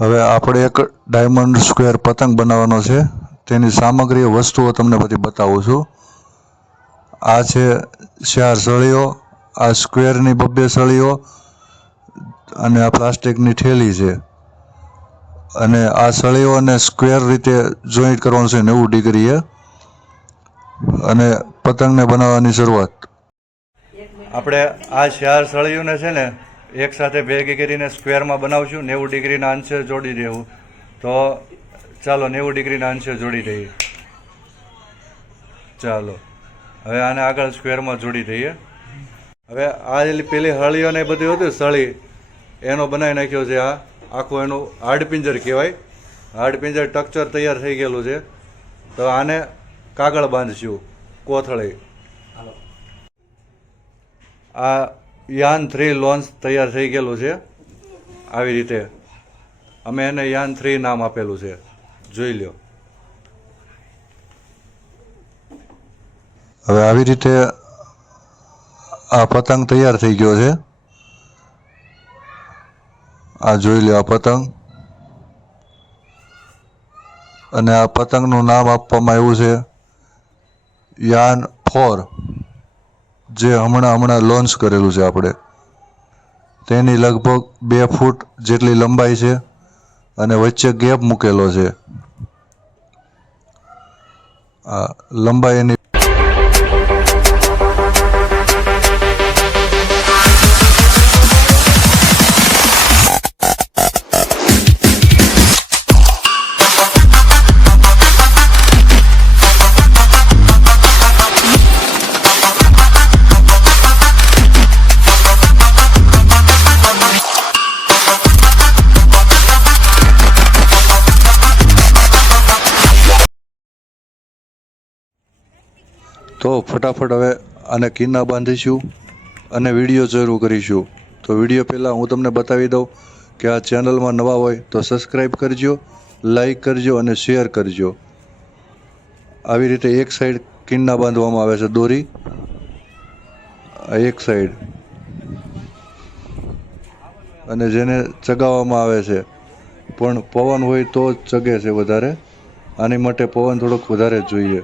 હવે આપણે એક ડાયમંડ સ્ક્વેર પતંગ બનાવવાનો છે. તેની સામગ્રી વસ્તુઓ તમને બધી બતાવું છું. આ છે 4 સળીઓ, આ સ્ક્વેરની 2 સળીઓ અને આ પ્લાસ્ટિકની થેલી છે. અને આ સળીઓને સ્ક્વેર રીતે જોઈન્ટ કરવાનું છે 90 ડિગ્રીએ અને પતંગને બનાવવાની શરૂઆત. આપણે આ 4 સળીઓને છે ને એક સાથે ભેગી કરીને સ્ક્વેરમાં બનાવશું. 90 ડિગ્રીના અંશે જોડી દેવું. તો ચાલો 90 ડિગ્રીના અંશે જોડી દઈએ. ચાલો હવે આને આગળ સ્ક્વેરમાં જોડી દઈએ. હવે આ પેલી હળીઓને બધું હતું સળી એનો બનાવી નાખ્યો છે. આ આખું એનું હાડપિંજર કહેવાય. હાડપિંજર સ્ટ્રક્ચર તૈયાર થઈ ગયેલું છે. તો આને કાગળ બાંધશું કોથળી. આ યાન 3 લોન્ચ તૈયાર થઈ ગયેલું છે. આવી રીતે અમે એને યાન 3 નામ આપેલું છે. જોઈ લો. હવે આવી રીતે આ પતંગ તૈયાર થઈ ગયો છે. આ જોઈ લો આ પતંગ. અને આ પતંગનું નામ આપવામાં આવ્યું છે યાન 4, જે હમણાં લોન્ચ કરેલું છે આપણે. તેની લગભગ 2 ફૂટ જેટલી લંબાઈ છે અને વચ્ચે ગેપ મૂકેલો છે. આ લંબાઈ એની તો ફટાફટ હવે આને કીના બાંધીશું અને વિડીયો શરૂ કરીશું. તો વિડીયો પહેલાં હું તમને બતાવી દઉં કે આ ચેનલમાં નવા હોય તો સબસ્ક્રાઈબ કરજો, લાઈક કરજો અને શેર કરજો. આવી રીતે એક સાઈડ કીના બાંધવામાં આવે છે દોરી, આ એક સાઈડ, અને જેને ચગાવવામાં આવે છે. પણ પવન હોય તો જ ચગે છે વધારે. આની માટે પવન થોડોક વધારે જ જોઈએ.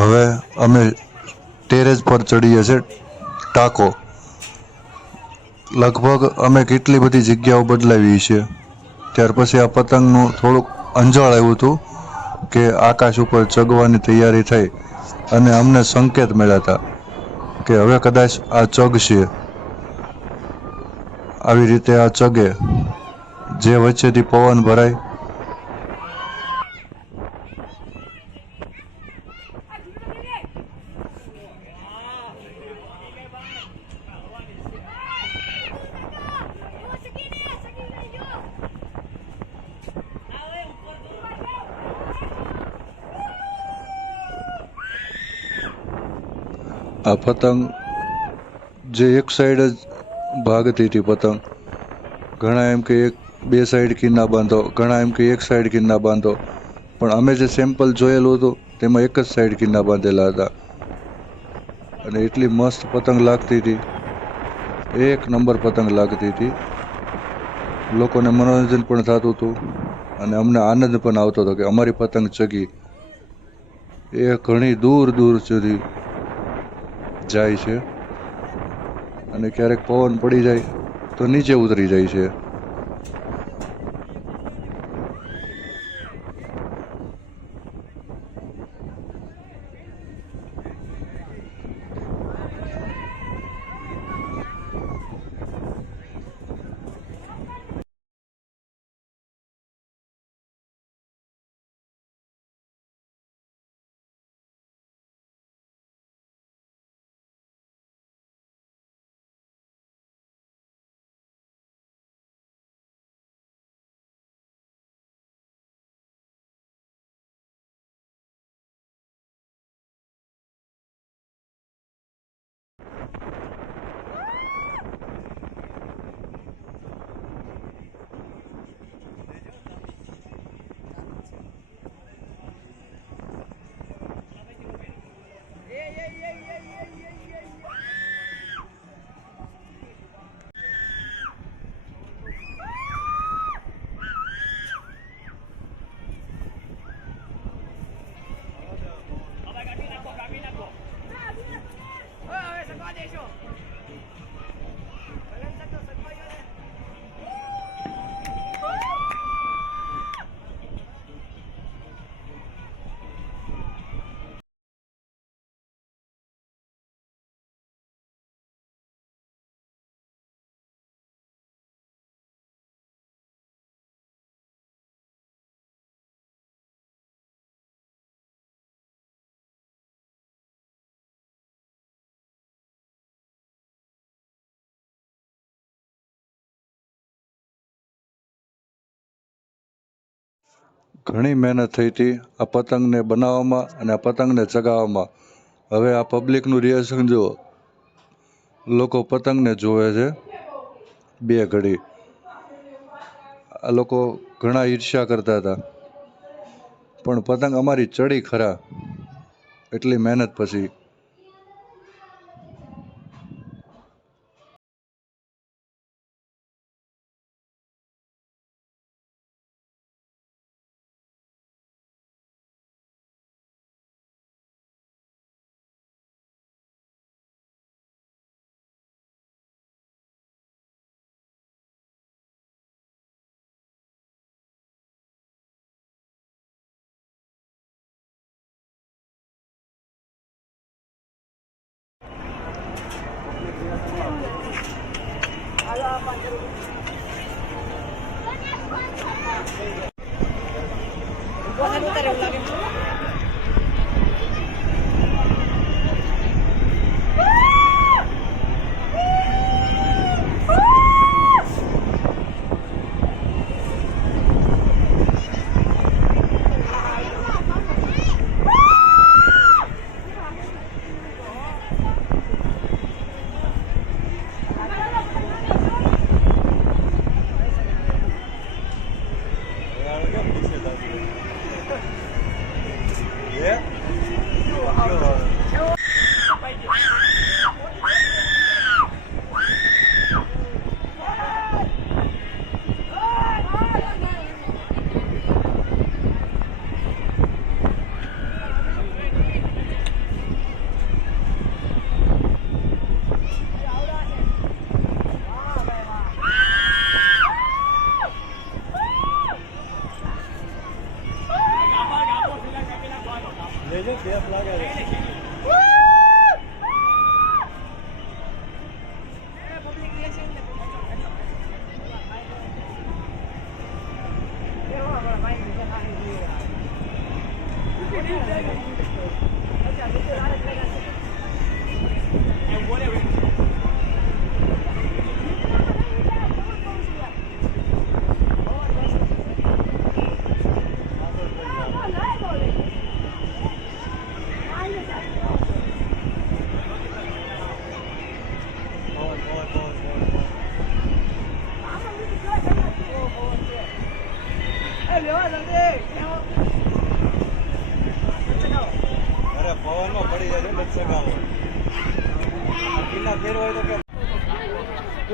હવે અમે ટેરેસ પર ચડીએ છીએ ટાંકો. લગભગ અમે કેટલી બધી જગ્યાઓ બદલાવી છે. ત્યાર પછી આ પતંગનું થોડુંક અંજાળ આવ્યું હતું કે આકાશ ઉપર ચગવાની તૈયારી થઈ અને અમને સંકેત મળ્યા હતા કે હવે કદાચ આ ચગશે. આવી રીતે આ ચગે, જે વચ્ચેથી પવન ભરાય. આ પતંગ જે એક સાઈડ જ ભાગતી હતી પતંગ. ઘણા એમ કે 2 સાઈડ કીના બાંધો, ઘણા એમ કે 1 સાઈડ કીના બાંધો. પણ અમે જે સેમ્પલ જોયેલું હતું તેમાં એક જ સાઈડ કીના બાંધેલા હતા. અને એટલી મસ્ત પતંગ લાગતી હતી, 1 નંબર પતંગ લાગતી હતી. લોકોને મનોરંજન પણ થતું હતું અને અમને આનંદ પણ આવતો હતો કે અમારી પતંગ ચગી. એ ઘણી દૂર દૂર સુધી જાય છે અને ક્યારેક પવન પડી જાય તો નીચે ઉતરી જાય છે. ઘણી મહેનત થઈ હતી આ પતંગને બનાવવામાં અને આ પતંગને ચગાવવામાં. હવે આ પબ્લિકનું રિએક્શન જુઓ, લોકો પતંગને જોવે છે બે ઘડી. આ લોકો ઘણા ઈર્ષ્યા કરતા હતા, પણ પતંગ અમારી ચડી ખરા એટલી મહેનત પછી.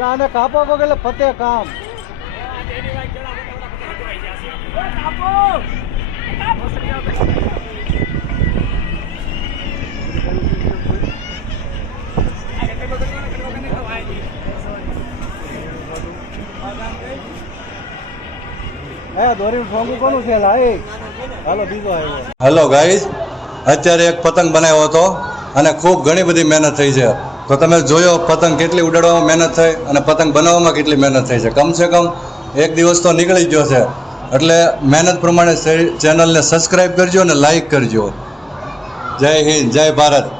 આને કાપો કો એટલે ફતે કામ. હેલો ગાઈઝ, અત્યારે એક પતંગ બનાવ્યો હતો અને ખૂબ ઘણી બધી મહેનત થઈ છે. તો તમે જોયો પતંગ કેટલી ઉડાડવામાં મહેનત થઈ અને પતંગ બનાવવામાં કેટલી મહેનત થઈ છે. કમસે કમ એક દિવસ તો નીકળી ગયો છે. એટલે મહેનત પ્રમાણે ચેનલને સબસ્ક્રાઈબ કરજો અને લાઈક કરજો. જય હિન્દ, જય ભારત.